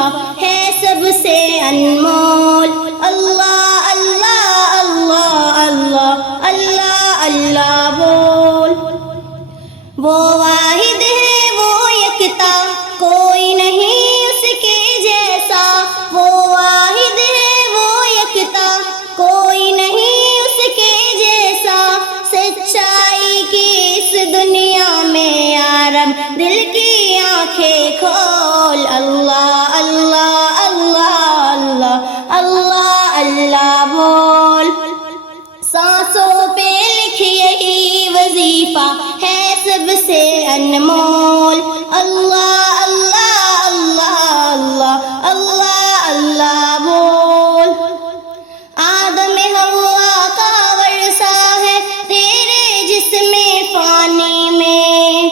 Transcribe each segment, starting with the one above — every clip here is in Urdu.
وظیفہ ہے سب سے انمول۔ اللہ اللہ اللہ اللہ اللہ اللہ بول۔ وہ واحد ہے وہ یکتا، کوئی نہیں اس کے جیسا۔ وہ واحد ہے وہ یکتا، کوئی نہیں اس کے جیسا۔ سچائی کی اس دنیا میں یا رب دل کی آنکھیں کھول۔ اللہ اللہ اللہ اللہ اللہ اللہ بول۔ سانسوں پہ لکھ یہی وظیفہ ہے سب سے انمول۔ اللہ اللہ اللہ اللہ اللہ اللہ بول۔ آدم حوا کا ورثہ ہے تیرے جسم فانی میں،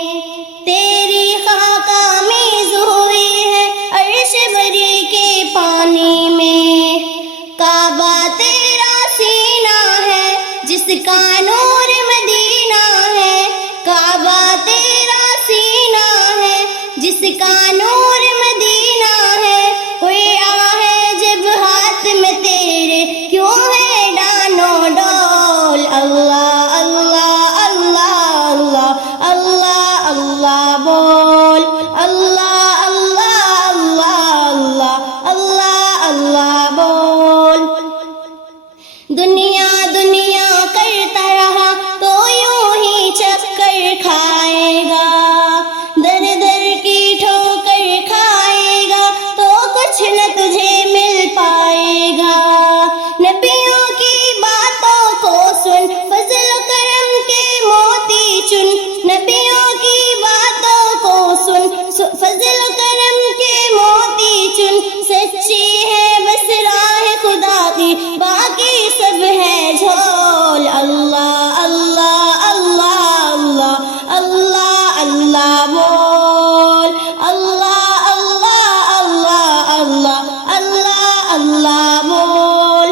تیری خاک آمیز ہوئی ہے عرش بری کے پانی میں۔ کعبہ تیرا سینہ ہے جس کا نور مدینہ ہے، کعبہ تیرا سینہ ہے جس کا نور مدینہ ہے۔ کوئی ہے جب ہاتھ میں تیرے کیوں ہے ڈانو ڈول۔ اللہ اللہ اللہ اللہ اللہ اللہ بول۔ اللہ اللہ اللہ اللہ اللہ اللہ بول۔ دنیا دنیا کرتا رہا تو یوں ہی چکر کھائے گا، در در کی ٹھوکر کھائے گا تو کچھ نہ تجھے مل پائے گا۔ نبیوں کی باتوں کو سن، فضل و کرم کے موتی چن۔ نبیوں کی باتوں کو سن، فضل و کرم کے موتی چن۔ سچی ہے بس راہ خدا کی، باقی سب ہے جھول۔ اللہ اللہ اللہ اللہ اللہ اللہ بول۔ اللہ اللہ اللہ اللہ اللہ اللہ بول۔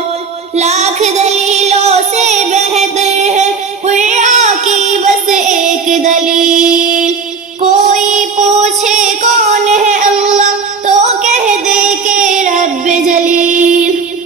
لاکھ دلیلوں سے بہتر ہے قرآن کی بس ایک دلیل۔ کوئی پوچھے کون ہے اللہ تو کہہ دے کہ رب جلیل۔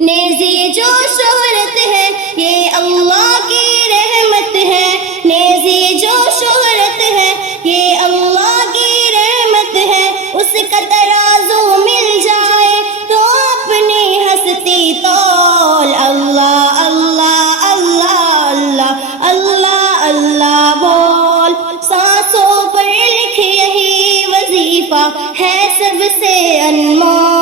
نیزی جو شہرت ہے یہ اللہ کی رحمت ہے، نیزی جو شہرت ہے یہ اللہ کی رحمت ہے۔ اس کا ترازو مل جائے تو اپنی ہستی تول۔ اللہ اللہ اللہ اللہ اللہ اللہ بول۔ سانسوں پر لکھ یہی وظیفہ ہے سب سے انمول۔